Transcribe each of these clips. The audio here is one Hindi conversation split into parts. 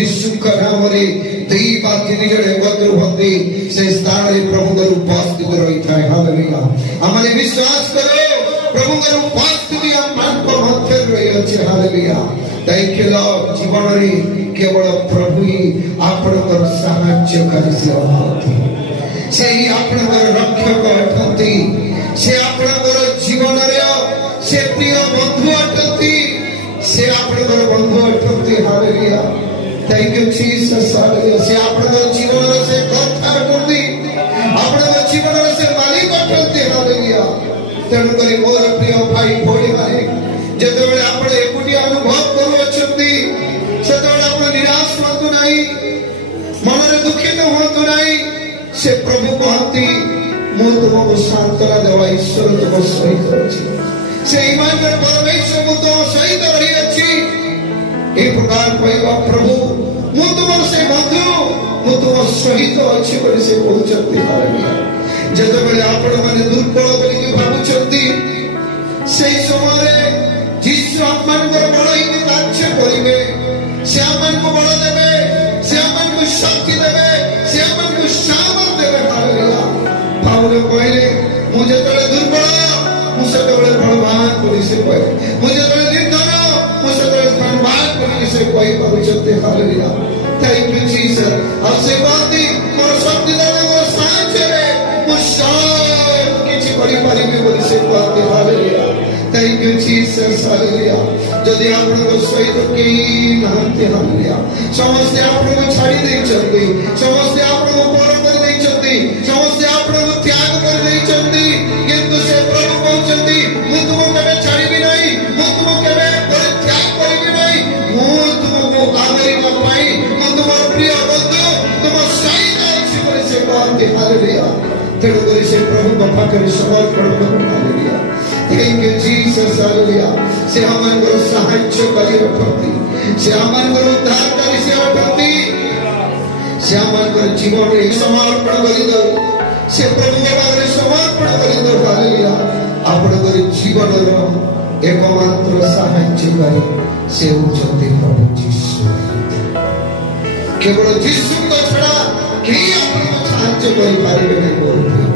यीशु का नाम रे दई बात के निजड़े वक्र भक्ति से स्थान रे प्रभु का उपस्थिति रही था। हालेलुया। हमारे विश्वास करो प्रभु का उपस्थिति हम मन को मध्य रही अच्छे। हालेलुया। Thank you Lord. जीवन रे केवल प्रभु ही आपनकर सहाय्य करि से ही आपनकर रक्षक अटंती से आपनकर जीवन रे से प्रिय बंधु अटंती से आपनकर बंधु अटंती। Hallelujah. Thank you Jesus. Hallelujah. से आपनकर जीवन रे से कर्ता अटंती आपनकर जीवन रे से मालिक अटंती। हालेलुया। तेणु करी मोर प्रिय भाई भोड़ी माने जेते बेले आपण एकुटी अनुभव करू अछंती सेते बेले आपण निराश होतु नाही मन रे दुखित होतु नाही। से प्रभु कहती मु तुमको सांत्वना देवा ईश्वर तुम सहित अछि। से ईमानदार परमेश्वर मु तुम सहित रही अछि। ए प्रकार कहवा प्रभु मु तुम से बंधु मु तुम सहित अछि बोली से कहउछंती। हालेलुया। जेते बेले आपण माने दुर्बल बोली भाबुछंती से समय जीसु आत्मान को बड़ा ही कांचे करिवे से आत्मान को बड़ा देवे से आत्मान को शक्ति देवे से आत्मान को सामर्थ देवे। हालेलुया। पाउल कहले मुझे तले दुर्बल मुझे तले बलवान करी से कहे मुझे तले निर्धन मुझे तले धनवान करी से कहे भविष्यते। हालेलुया। Thank you Jesus. अब से बाती मोर शक्ति देवे मोर साहाय्य रे मु सब किछि करि परिबे बोली से कहते। Hallelujah. Thank you Jesus. Hallelujah. जदि आपनको सहित केही नाहंती। हालेलुया। समस्त आपनको छाड़ी देइछंती समस्त आपनको पर कर देइछंती समस्त आपनको त्याग कर देइछंती किंतु से प्रभु कहउछंती मु तुमको केबे छाड़ीबी नाही मु तुमको केबे परित्याग करिबी नाही मु तुमको आदरिबा पई मु तुमर प्रिय बंधु तुम सहित अछि बोली से कहते। हालेलुया। तेणु करी से प्रभु को पाखरे समर्पण करू। Hallelujah. Thank you Jesus. Hallelujah. से हमन को सहाय्य करी रखती से हमन को उद्धार करी से रखती से हमन को जीवन रे समर्पण करी दो से प्रभु के आगे समर्पण करी दो। हालेलुया। आपण को जीवन रो एकमात्र सहाय्य करी से उचते प्रभु यीशु। केवल यीशु को छड़ा केही आपण सहाय्य करि पारिबे नहीं।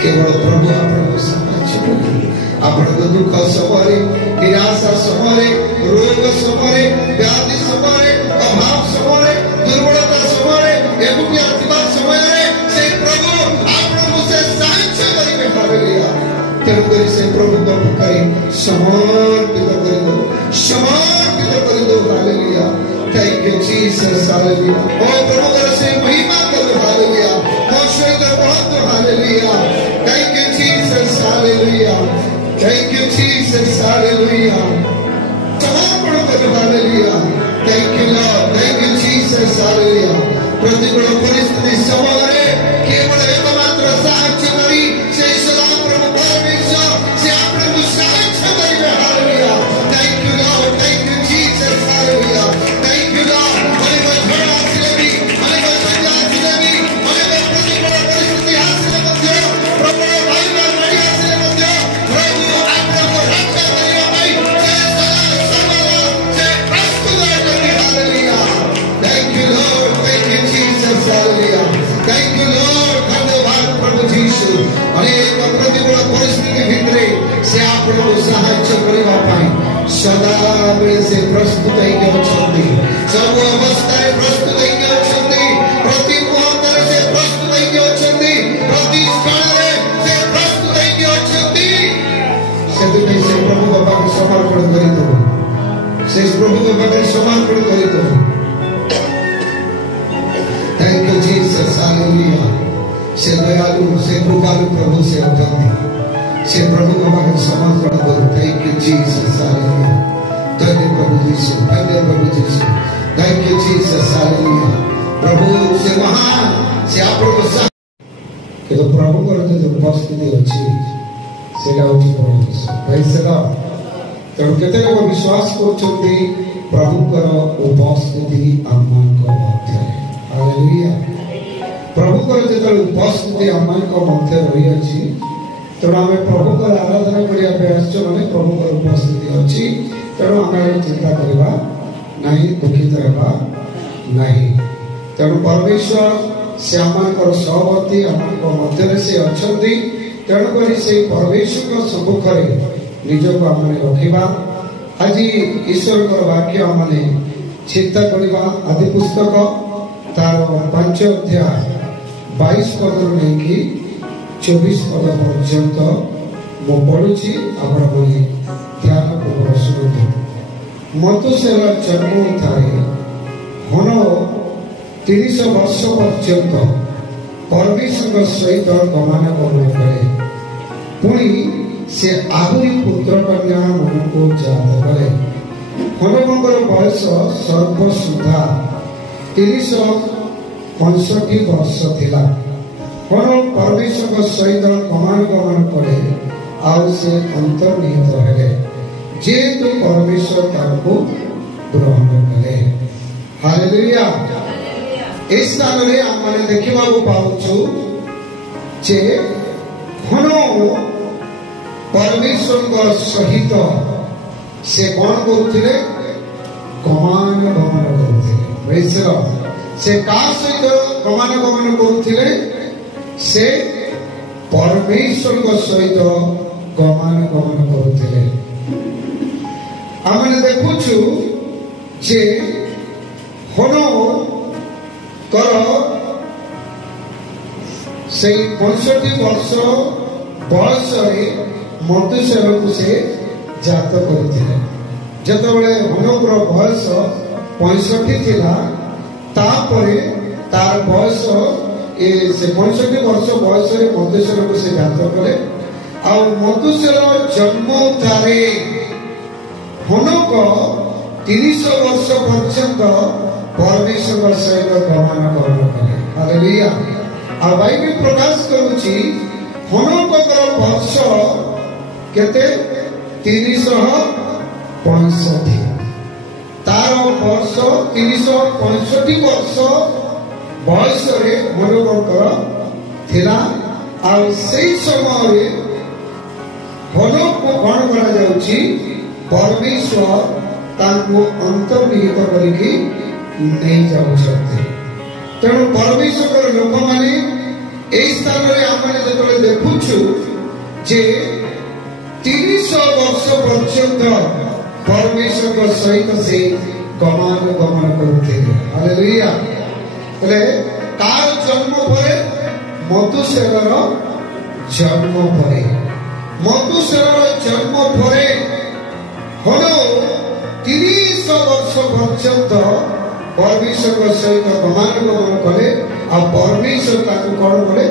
केवल प्रभु आपण को सहाय्य करी आपण दुख समय निराशा समय रोग समय व्याधि समय अभाव समय दुर्बलता समय एकुटिया थिबा समय से प्रभु आपण से सहाय्य करिवे। हालेलुया। तेणु करी से प्रभु को करी समर्पित कर दो समर्पित कर दो। Hallelujah. Thank you Jesus. Hallelujah. ओ प्रभु का से महिमा करो। हालेलुया। मौसम का बहुत। Hallelujah. Thank you Jesus. Hallelujah. Thank you Jesus. Hallelujah. समर्पण करो। Hallelujah. Thank you Lord. Thank you Jesus. Hallelujah. प्रतिकूल परिस्थिति समय केवल एकमात्र सहाय्य करी से सदा प्रभु परमेश्वर से आपको सहाय्य करिवे। Hallelujah. Thank you Lord. Thank you Jesus. Hallelujah. Thank you Lord. हमें बड़ा आशीर्वाद हमें बड़ा आशीर्वाद हमें प्रतिकूल परिस्थिति हासिल मध्य प्रभु भाई बड़ी आशीर्वाद मध्य प्रभु आपको रक्षा करिए भाई से सदा सर्वदा से प्रस्तुत करिए। Hallelujah. Thank you Lord. Thank you Jesus. Hallelujah. Thank you Lord. धन्यवाद प्रभु यीशु। अनेक प्रतिकूल परिस्थिति भितरे से आपको सहाय्य करिवा पाई सदा बेले से प्रस्तुत होई अछंती सब अवस्था रे प्रस्तुत होई अछंती प्रति मुहूर्त से प्रस्तुत होई अछंती प्रति क्षण रे से प्रस्तुत होई अछंती। सेति से प्रभु बाबा को समर्पण करि दो से प्रभु को बाबा समर्पण करि दो। Thank you Jesus. हालेलुया। से दयालु से कृपालु प्रभु से अटंती से प्रभु को बाबा समर्पण करो। Thank you Jesus. हालेलुया। धन्य प्रभु यीशु। धन्य प्रभु यीशु। Thank you Jesus. हालेलुया। प्रभु से महान से आपको के तो प्रभु को जो उपस्थिति अछि सेला उठी परमेश्वर प्रेज द लॉर्ड। तेणु केते लोग विश्वास करछथि प्रभु को उपस्थिति आमान को मध्य। हालेलुया। प्रभु को जो उपस्थिति आमान को मध्य रही अछि तेणु आम प्रभु को आराधना करिया प्रयास माने प्रभु को उपस्थिति अछि तेणु आम चिंता करबा नहीं दुखित रहबा नहीं। तेणु परमेश्वर से आमर सहवर्ती आम मध्य से अच्छा तेणुक से परमेश्वर सम्मुख निजक आम रखा। आज ईश्वर वाक्य मैंने चिंता करवा आदि पुस्तक तार 5 अध्याय 22 पद नहीं 24 पद पर्यंत मु पढ़ुची आपने ध्यान पूर्वक शुणु। मथुसेला जन्म थाए हनो 30 वर्ष पर्यंत परमेश्वर सहित गमनागमन करे। पुणी से आहरी पुत्र कन्या मन को जात करे। हनुमंकर बयस सर्वसुधा 365 वर्ष थिला। हनु परमेश्वर सहित गमनागमन करे आउ से अंतर्निहित हेले जेतु परमेश्वर ताको ग्रहण करे। हालेलुया। इस स्थान रे आमने देखिबा को पाउछु जे हनु परमेश्वर सहित से कौन करुथिले गमनागमन करुथिले। Praise the Lord. से का सहित गमनागमन करुथिले से परमेश्वर सहित गमनागमन करुथिले। आमने देखुछु जे हनु कर से 65 वर्ष बयस मथुसेला को से जात करथिले। जतबेले हनुकर बयस 65 थिला तापरे तार बयस से 65 वर्ष बयस मथुसेला को से जात करे। आ मथुसेला जन्म तारे हनुक 30 वर्ष पर्यंत परमेश्वर सहित गमनागमन करे। हालेलुया। आ बाइबल प्रकाश करूची हनुकर वर्ष केते 365 तार वर्ष 365 वर्ष बयस रे हनुकर थिला। आ सेई समय हनु को कौन करा जाउची परमेश्वर ताको अंतर्निहित करिकी नहीं जाऊ सकते। तेणु परमेश्वर लोक माने एई स्थान रे आमने जतले देखुछु जे 30 वर्ष पर्यंत परमेश्वर सहित से गमनागमन करथिले। हालेलुया। तले कार जन्म परे मथुसेलार जन्म परे मथुसेलार जन्म परे हनु 30 वर्ष पर्यंत परमेश्वर सहित गमनागमन करे। आ परमेश्वर ताको कौन करे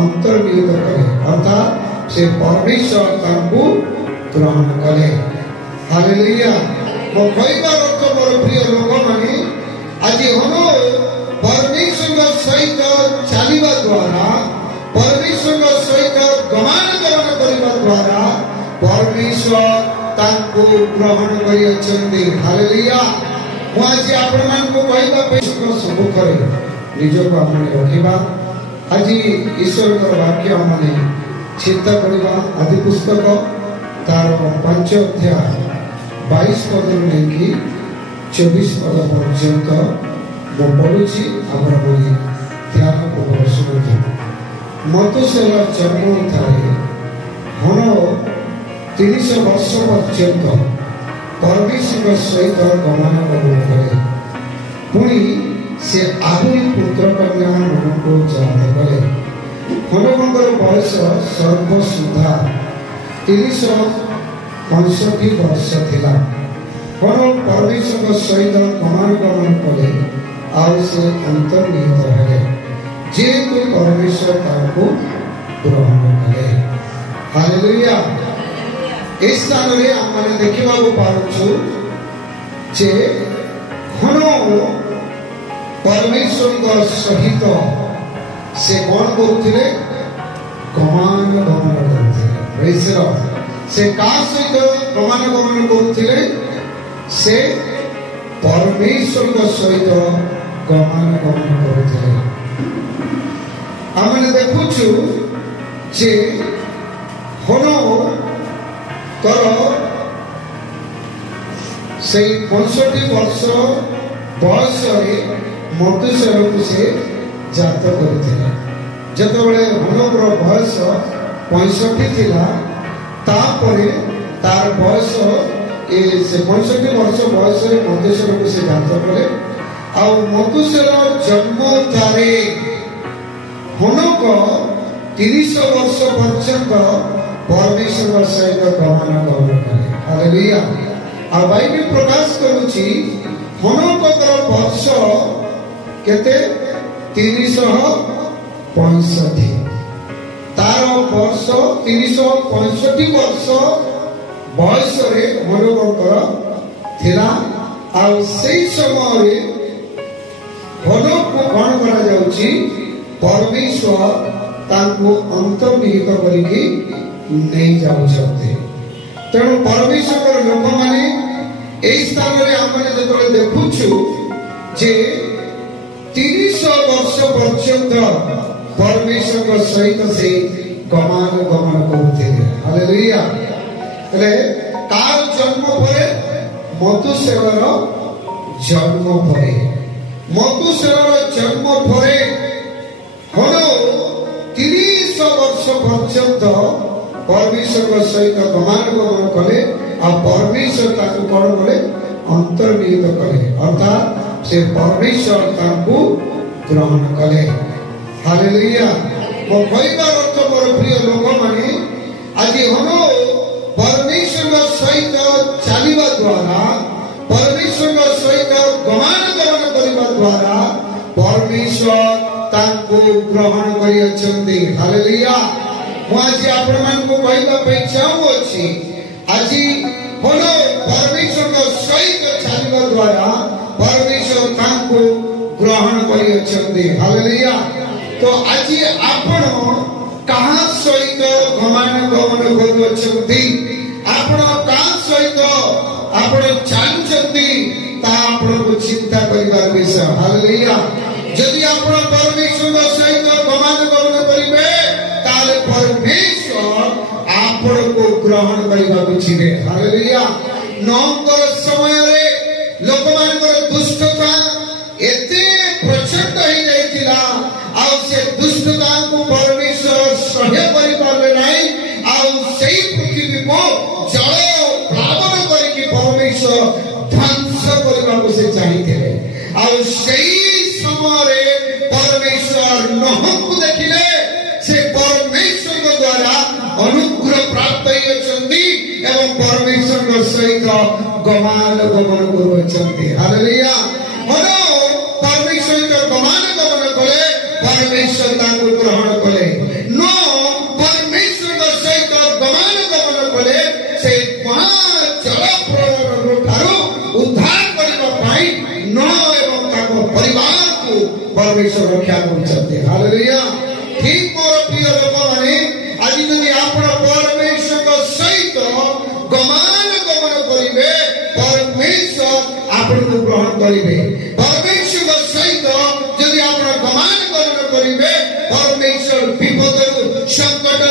अंतर्निहित करे अर्थात से परमेश्वर ताको ग्रहण करे। हालेलुया। मो कहबार अर्थ मोर प्रिय लोक माने आज हनु परमेश्वर सहित चलिबा द्वारा परमेश्वर सहित गमनागमन करबा द्वारा परमेश्वर ताको ग्रहण करि अछंती। हालेलुया। मु आज आपण मान को कहबा परमेश्वर सम्मुख रे निजको आमने रखिबा। आज ईश्वर वाक्य आमने चिंता करवा आदि पुस्तक तार 5 अध्याय 22 पद नहीं 24 पद पर्यंत मु पढ़ुची आपने ध्यान पूर्वक शुणु। मथुसेला जन्म थाए हनु 30 वर्ष पर्यंत परमेश्वर सहित गमनागमन करे। पुणी से आहरी पुत्र कन्या मन को जात करे। हनुमंकर बयस सर्वसुधा 365 वर्ष थिला। हनु परमेश्वर सहित गमनागमन करे आउ से अंतर्निहित हेले जेतु परमेश्वर ताको ग्रहण करे। हालेलुया। इस स्थान रे आमने देखिबा को पाउछु जे हनु परमेश्वर सहित से कौन करुथिले गमनागमन करुथिले। Praise the Lord. से का सहित गमनागमन करुथिले से परमेश्वर सहित गमनागमन करुथिले। आमने देखुछु जे हनु कर से 65 वर्ष बयस ମଧୁଶୂଦନ को से जात करथिला जतबेले हनोकर बयस 65 थिला तापरे तार बयस से 65 वर्ष बयस रे मधुशूदन को से जात करे आ मधुशूदन जन्म तारे हनोक 30 वर्ष पर्यंत परमेश्वर सहित गमन करे। हालेलुया। आ बाइबल प्रकाश करूची हनोकर वर्ष केते 365 तार वर्ष 365 वर्ष बयस रे हनोकर थिला आ सेई समय हनोक को कोन करा जाउची परमेश्वर तांको अंतर्निहित करिके नहीं जाउछते। तेणु परमेश्वर लोक माने एई स्थान रे हमने जतले देखुछु जे 30 वर्ष पर्यंत परमेश्वर सहित से गमन करते। हालेलुया। तार जन्म परे मधुशूदन जन्म परे हनो 30 वर्ष पर्यंत परमेश्वर सहित गमन कले आ परमेश्वर ताकू कौन कले अंतर्निहित कले अर्थात से परमेश्वर ताकू ग्रहण कले। हालेलुया। मो कहबार अर्थ मोर प्रिय लोक माने आज हनो परमेश्वर सहित चलिबा द्वारा परमेश्वर सहित गमन करबा द्वारा परमेश्वर ताकू ग्रहण करि अछंती। हालेलुया। मो आज आपण मान को कहबा पे चाहू अछि आज हनो परमेश्वर सहित चलिबा द्वारा परमेश्वर ताकू ग्रहण करि अछंती। हालेलुया। तो आज आपण कहा सहित गमन करू अछंती आपण कहा सहित आपण चालुचंती ता आपण को चिंता करिबार विषय। हालेलुया। यदि आपण परमेश्वर सहित गमन करिबे ताले परमेश्वर आपण को ग्रहण करिबा बुझिबे। हालेलुया। नंबर समय रे लोक मानकर दुष्टता एते प्रचंड हो जाइतिला आ से दुष्टता को परमेश्वर सह्य करि पारले नाही आ सेही पृथ्वी को जल प्लावन करिकि परमेश्वर ध्वंस करिबा को से चाहिते आ सेही समय रे परमेश्वर नोह को देखिले से परमेश्वर के द्वारा अनुग्रह प्राप्त होइछंती एवं परमेश्वर के सहित गमन करूछंती। हालेलुया। हनो परमेश्वर के गमन कले परमेश्वर ताको ग्रहण कले नो परमेश्वर के सहित गमन कले से जल प्रलयन ठारू उद्धार करबा पाई नो एवं ताको परिवार को परमेश्वर रक्षा करछंती। हालेलुया। ठीक मोर प्रिय लोक माने आज यदि आपण परमेश्वर के सहित गमन करिवे परमेश्वर आपण को ग्रहण करिवे। परमेश्वर के सहित यदि आपण गमन करिवे परमेश्वर विपद संकट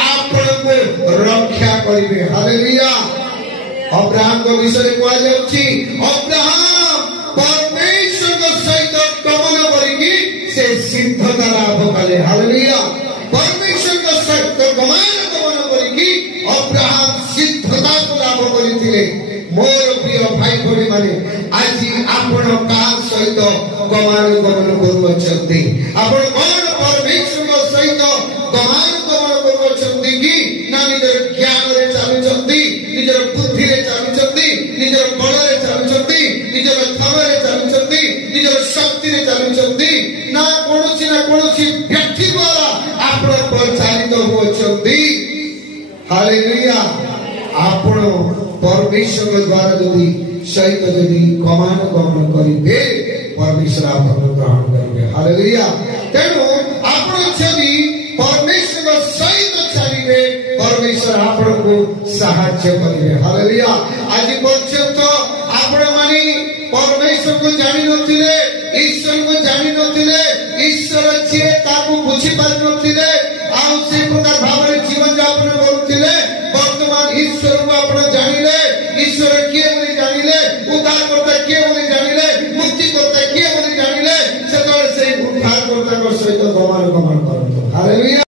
आपण को रक्षा करिवे। हालेलुया। अब्राहम को विषय कहा जाउची अब्राहम परमेश्वर के सहित गमन करिकि से सिद्धता लाभ कले। हालेलुया। परमेश्वर के सहित गमन करिकि अब्राहम सिद्धता को लाभ करिथिले। मोर प्रिय भाई भौणी माने आज आपण का सहित गमन करू अछंती आपण कोन परमेश्वर के सहित गमन करू अछंती कि ना निजर ज्ञान रे चालुचंती निजर बुद्धि रे चालुचंती निजर बल रे चालुचंती निजर धन रे चालुचंती निजर शक्ति रे चालुचंती ना कोनोसी व्यक्ति द्वारा आपण परिचालित होचंती। हालेलुया। आपण परमेश्वर के द्वारा यदि सहित यदि गमन करिबे परमेश्वर आपन ग्रहण करिबे। हालेलुया। तेणु आपण यदि परमेश्वर सहित चलिबे परमेश्वर आपण को सहायता करिबे। हालेलुया। आज पर्यंत आपण माने परमेश्वर को जानि नथिले ईश्वर को जानि नथिले ईश्वर छे ताकू बुझी पार नथिले आ से प्रकार भावरे जीवन यापन करूथिले वर्तमान ईश्वर को आपण जानिले ईश्वर किए बोली जानिले उद्धार करता किए बोली जानिले मुक्ति करता किए बोली जानिले सहित गमन गमन करतु। हालेलुया।